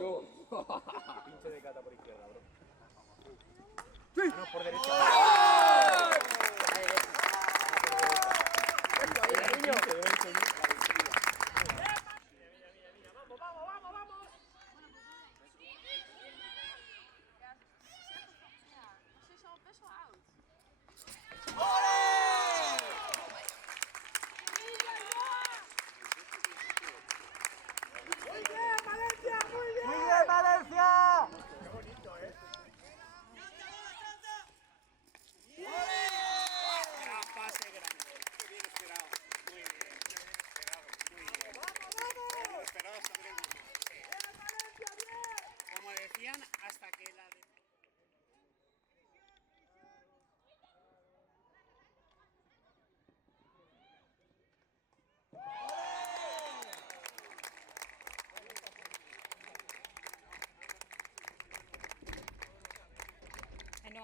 No. Pinche de Cata por izquierda, bro. Sí. Ah, no, por derecha. Niño. Ze is al best wel oud.